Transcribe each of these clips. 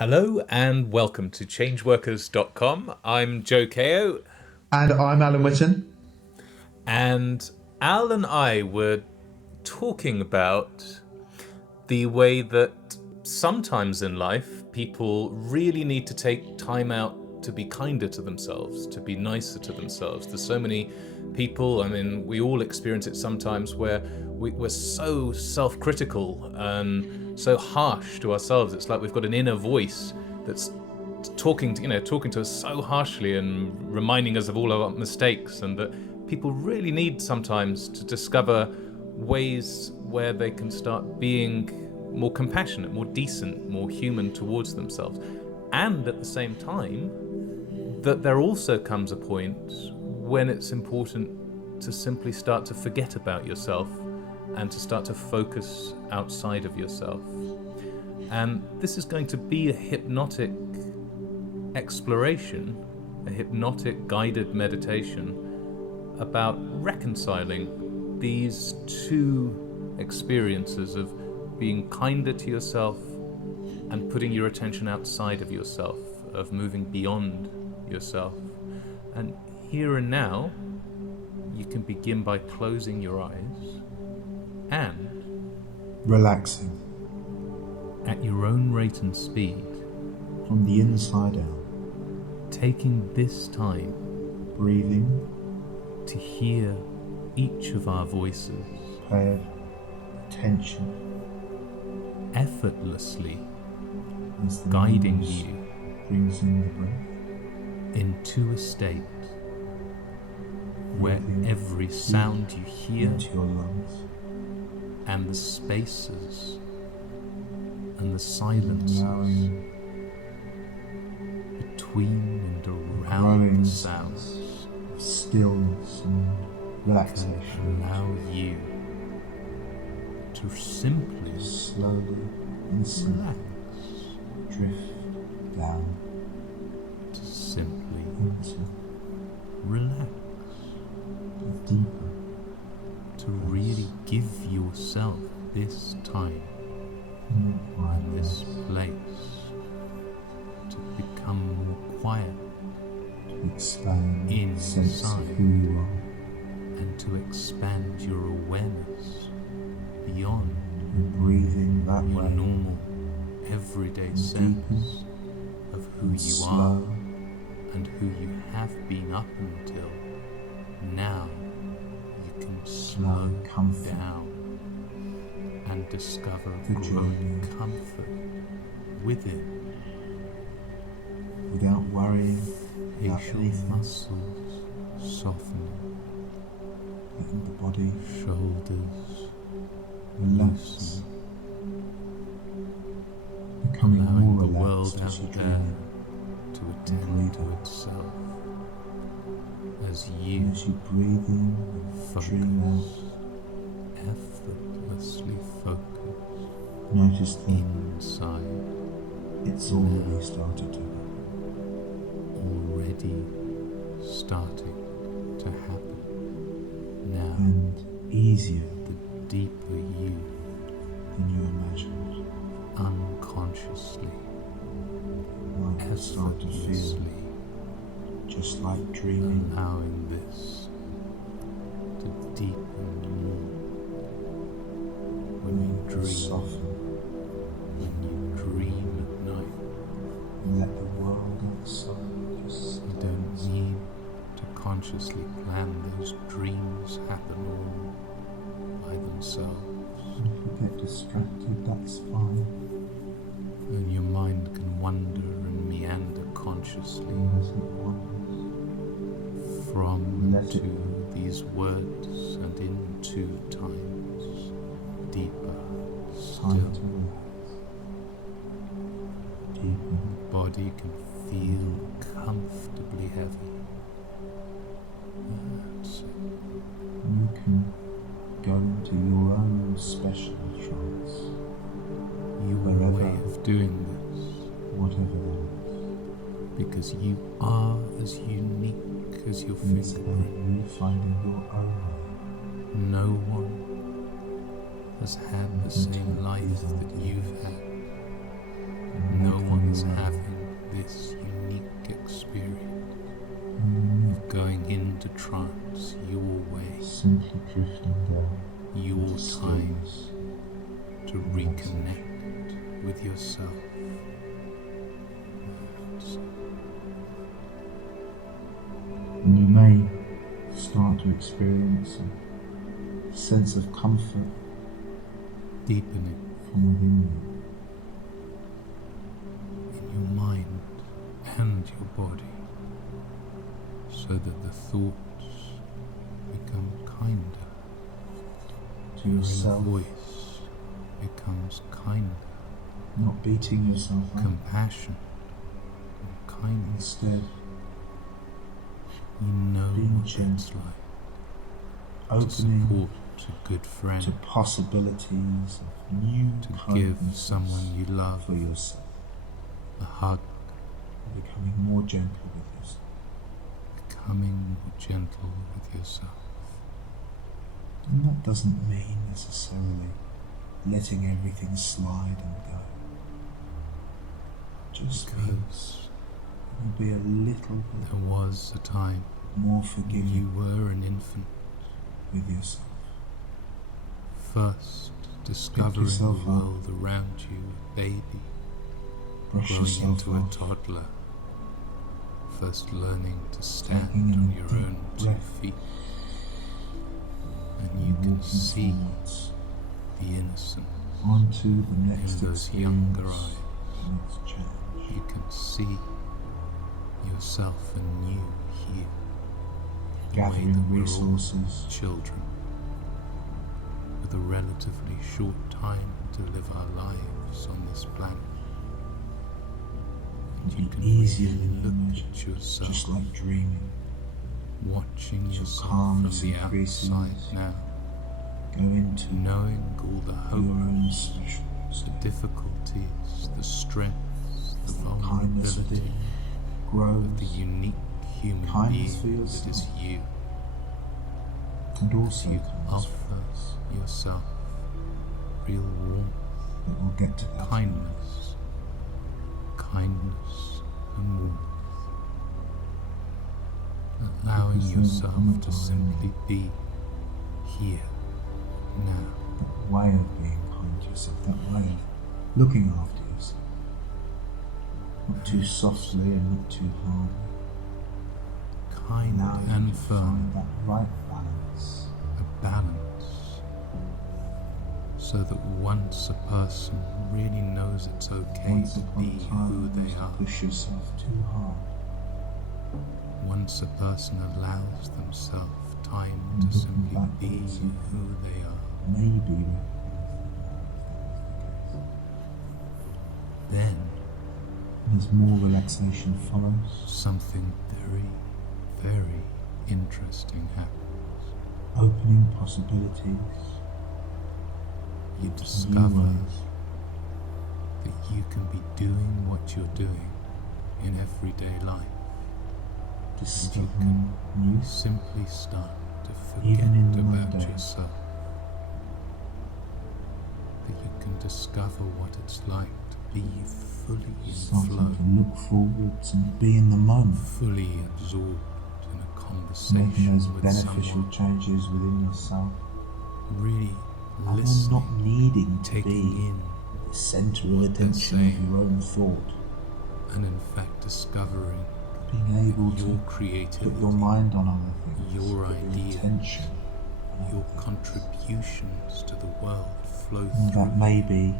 Hello and welcome to changeworkers.com. I'm Joe Kao, And I'm Alan Whitton. and Al and I were talking about the way that sometimes in life people really need to take time out to be kinder to themselves, to be nicer to themselves. There's so many people, we all experience it sometimes where we're so self-critical and so harsh to ourselves. It's like we've got an inner voice that's talking to us so harshly and reminding us of all our mistakes, and that people really need sometimes to discover ways where they can start being more compassionate, more decent, more human towards themselves. And at the same time, that there also comes a point when it's important to simply start to forget about yourself and to start to focus outside of yourself. And this is going to be a hypnotic exploration, a hypnotic guided meditation about reconciling these two experiences of being kinder to yourself and putting your attention outside of yourself, of moving beyond yourself. And here and now, you can begin by closing your eyes and Relaxing at your own rate and speed, from the inside out. taking this time Breathing. to hear each of our voices Pay attention effortlessly as the guiding nose you brings in the breath. into a state where Breathing every sound you hear into your lungs. and the spaces and the silences Allowing between and around growing the sounds sense of stillness and relaxation. allow you to simply Slowly and simply relax, drift down to simply into relax, the deeper to really give yourself this time and this place to become more quiet to expand the sense of inside who you are. and to expand your awareness beyond And breathing that your way, normal everyday sense of who you slow, are and who you have been up until now. You can slow comfort. down and discover The growing journey. comfort within. without worrying about Facial anything, muscles softening, letting the body shoulders relax, loosen, becoming allowing more the world relaxed as you out there dream. to attend to itself as you And as you breathe in and dream out, focus, effortlessly focus notice that inside, it's already started to happen. already starting to happen. Now, And easier the deeper you than you imagined. unconsciously, Life will start to feel effortlessly just like dreaming. allowing this to deepen more. When you dream, Soften when you dream at night, and let the world outside just you don't need to consciously plan those dreams happen all by themselves. If you get distracted, that's fine. And your mind can wander and meander consciously As it wanders, from and Let it to these words and into times deeper time to still. relax. Deepen. The body can feel comfortably heavy. That's it. You can go into your own special trance, Your Wherever. way of doing this, whatever that is. because you are as unique as your And it's about fingerprint. you finding your own way. No one has had the same life that you've had. No one is having this unique experience of going into trance your way, simply drifting down your into time stillness. to reconnect with yourself. And you may start to experience a sense of comfort Deepening from within you. in your mind and your body, so that the thoughts become kinder, To your yourself, voice becomes kinder, not beating yourself up. compassion and kindness. Instead, You know being what gentle, it's like to opening support a good friend, to possibilities of new to give kindnesses someone you love for yourself, a hug, becoming more gentle with yourself. becoming more gentle with yourself. And that doesn't mean necessarily letting everything slide and go. It just means Because you'll be a little bit there was a time more when forgiving you were an infant, with yourself. first discovering yourself the up. world around you, a baby, Brush growing yourself into a off, toddler, first learning to stand taking in on a your deep own breath 2 feet, and you can walking see forwards the innocence onto the next in those experience, younger eyes. the next change. You can see yourself anew here, the way Gathering that we're all resources, children, with a relatively short time to live our lives on this planet. And you be can easier really than you look imagine, at yourself, just like dreaming. watching your yourself from calmness the increases. outside now, Go into knowing all the your own hopes, special the state. difficulties, the strengths, the Kindness vulnerability within of grows, the unique human Kindness for being that is yourself. you. and also You kindness offer yourself real warmth, that will get to that kindness and warmth, allowing Because there will yourself come a to time simply be here now, that way of being kind to yourself, that way of looking after yourself. Not too softly and not too hard. kind Allow you and to firm, find that right balance. a balance, so that once a person really knows it's okay Once to upon be a time, who you they used to are, push yourself too hard. once a person allows themselves time And to looking simply back be at yourself, who they are, maybe then as more relaxation follows, something very, very interesting happens. opening possibilities, You new discover ways, that you can be doing what you're doing in everyday life. discovering new, You simply start to Even forget in the about mundane. yourself. That you can discover what it's like to be fully in starting flow, to look forwards and be in the moment, fully absorbed in a making conversation those with beneficial someone, changes within yourself, really and then listening, not needing to taking be in, the centre of attention saying. of your own thought, and in fact discovering being able your to creativity, put your mind on other things, your put your ideas, attention, your contributions to the world flow and through that may be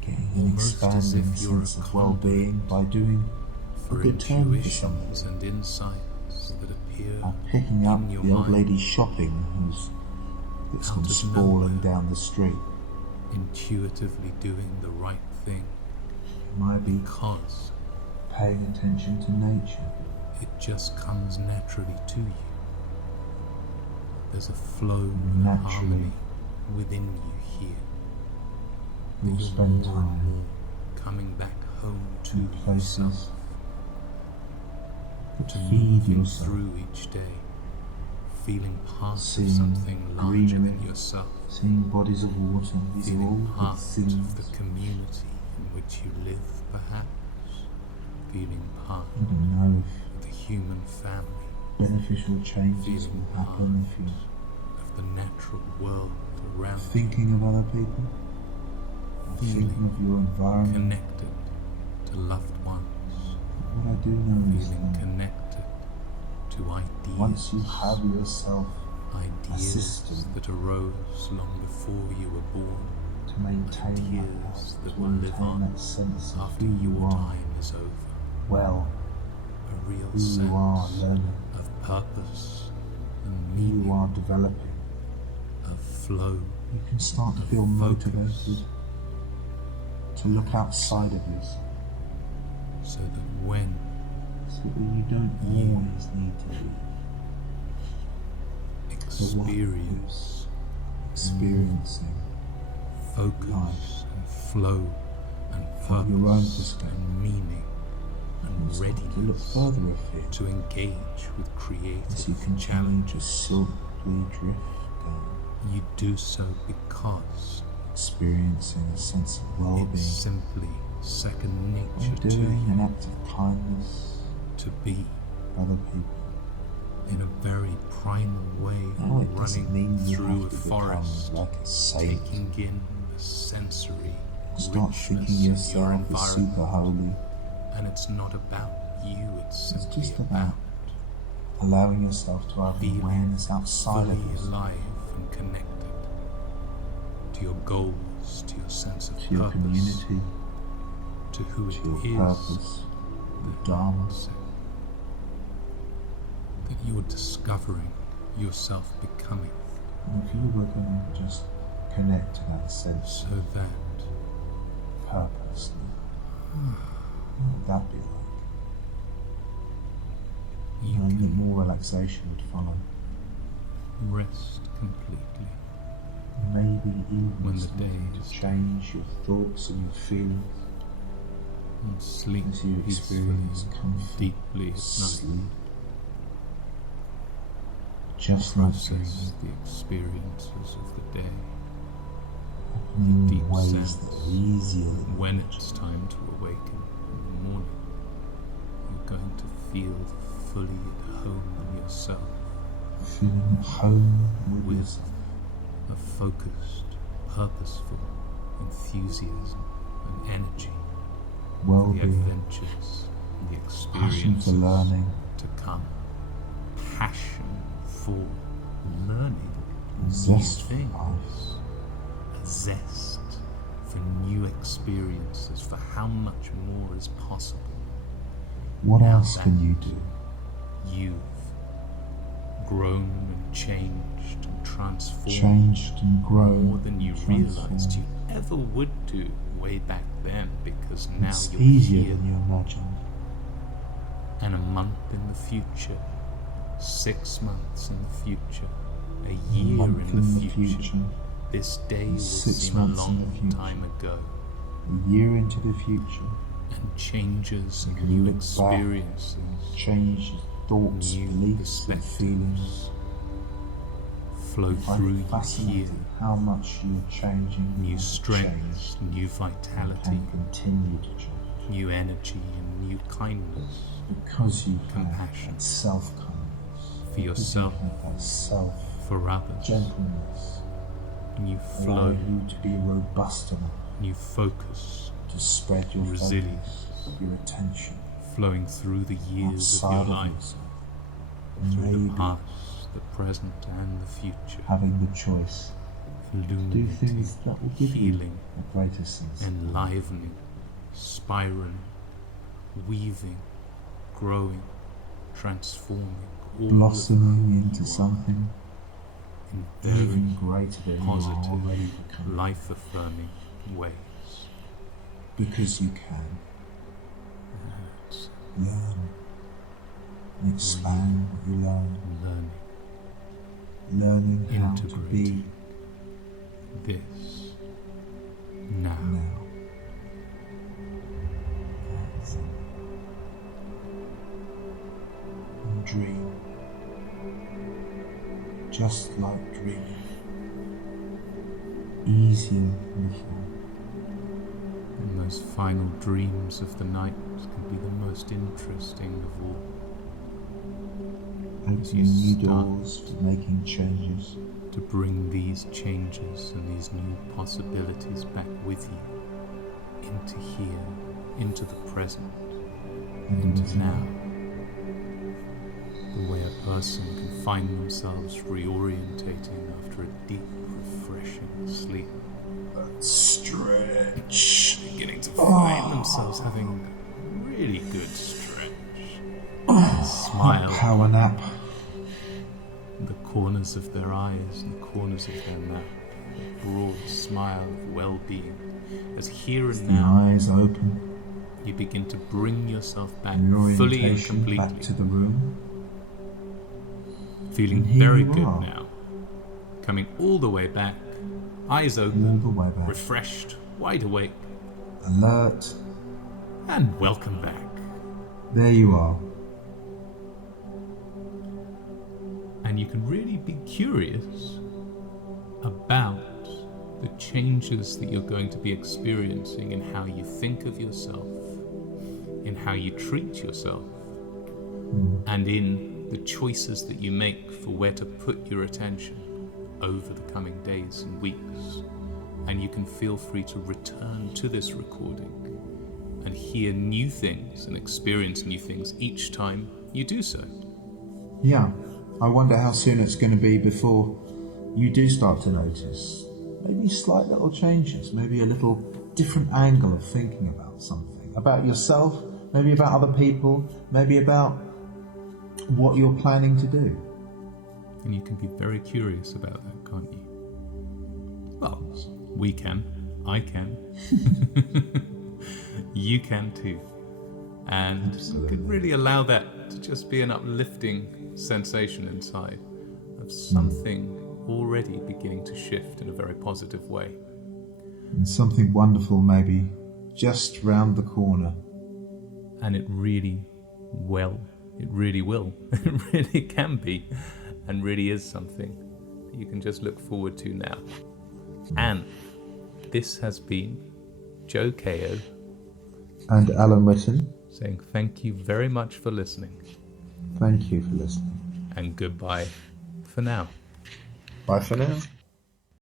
getting an almost as expanding if you're sense a of well-being conduit by doing a for good turn for something, intuitions and insights that appear or picking up in your the old mind lady shopping that's out gone of sprawling nowhere. down the street. intuitively doing the right thing It might be because paying attention to nature, it just comes naturally to you. There's a flow and Naturally. harmony within you here. That you'll you're spend more and time more coming back home to in places yourself, that to feed moving yourself, through each day, feeling part Seeing of something larger greenery, than yourself, seeing bodies of water. These are all feeling good part things of the community in which you live, perhaps, feeling part I don't know of the human family, if beneficial changes feeling will happen if you're of the natural world around thinking of other people, or Feeling thinking of your you, environment. connected to loved ones, What I do know is feeling that connected to ideas, once you have yourself a ideas system that arose long before you were born, to maintain that ideas life, that to will live maintain on that sense of after who you your are, time is over, well, a real who you are sense learning, of purpose and who you meaning, are developing. of flow, You can start to feel focus, motivated to look outside of yourself, so that when so that you don't You always need to be experience experiencing focus and flow and from your own purpose perspective. and meaning You and start to look readiness further afield to engage with as creative you continue to challenges. silkily drift down, You do so because experiencing a sense of it's well-being, simply second nature and to doing you an act of kindness to be to other people. in a very primal way Now it doesn't mean running you through have a to forest, become like a saint, taking in the sensory start thinking richness of your yourself as environment. super holy. And it's not about you, it's It's simply just about allowing yourself to have an feeling awareness outside fully of yourself, alive and connected to your goals, to your sense of to your purpose, community, to who to it your is purpose, your dharma. that you're discovering yourself becoming, And if you were going to just connect to that sense so that of purpose, what would that be like? you Knowing that can more relaxation would follow. rest completely Maybe even when the starting day to is change your thoughts and your feelings and sleep as you peacefully, experience comfort, deeply at night. sleep, just like Process dreaming, the experiences of the day, happening deep in ways sense that are easier than when it's time to awaken in the morning. You're going to feel fully at home in yourself, feeling at home with with yourself. a focused, purposeful enthusiasm and energy for the Well-being, adventures and the passion experiences for learning, to come, passion for learning zest new for life. things, a zest for new experiences, for how much more is possible. What Now else that can you do? You've grown and changed and transformed Changed and grown, more than you transformed. realized you ever would do way back then, because now It's you're easier here. than you imagined. And a month in the future, 6 months in the future, a A year month in the future, this day will 6 seem a months in the long future. time ago, A year into the future, and changes you and can new look back experiences, change your thoughts, new beliefs and feelings. perspectives flow I find through it you here. fascinating how much you're changing, New you have strength, changed, new and vitality, can continue to change. new energy, and new kindness Because you have Compassion. that self-kindness, For yourself, because you have that for others. self-gentleness, And you allow flow, you to be robust enough and you focus, to spread your Resilience. focus, your attention flowing through the years of your outside of life, yourself. through Maybe the past, the present, and the future, having the choice to do illuminating, things that will give you healing, a greater sense of enlivening, spiraling, weaving, growing, transforming, all blossoming of who into you something are in very even greater than you are positive, already becoming. life-affirming ways. Because you can It's learn and expand what you learn, learning, learning how to integrating be this now. now. That's it. And dream, just like dreaming, easier than before. The those final dreams of the night can be the most interesting of all. Opening new doors, making changes. To bring these changes and these new possibilities back with you into here, into the present, into now. The way a person can find themselves reorientating after a deep, refreshing sleep. Stretch. Beginning to find themselves having a really good stretch. Smile. Power nap. The corners of their eyes and the corners of their mouth. A broad smile of well-being. As here and now, eyes open. You begin to bring yourself back fully and completely. Back to the room. Feeling very good now. Coming all the way back. Eyes open. All the way back. Refreshed. Wide awake. Alert. And welcome back. There you are. And you can really be curious about the changes that you're going to be experiencing in how you think of yourself, in how you treat yourself, and in the choices that you make for where to put your attention over the coming days and weeks. And you can feel free to return to this recording and hear new things and experience new things each time you do so. Yeah. I wonder how soon it's going to be before you do start to notice maybe slight little changes, maybe a little different angle of thinking about something, about yourself, maybe about other people, maybe about what you're planning to do. And you can be very curious about that, can't you? Well, we can. I can. You can too. And you could really allow that to just be an uplifting sensation inside of something already beginning to shift in a very positive way. And something wonderful maybe just round the corner. And it really will. It really can be, and really is something that you can just look forward to now. And this has been Joe Ko and Alan Whitton saying thank you very much for listening. Thank you for listening. And goodbye for now. Bye for now.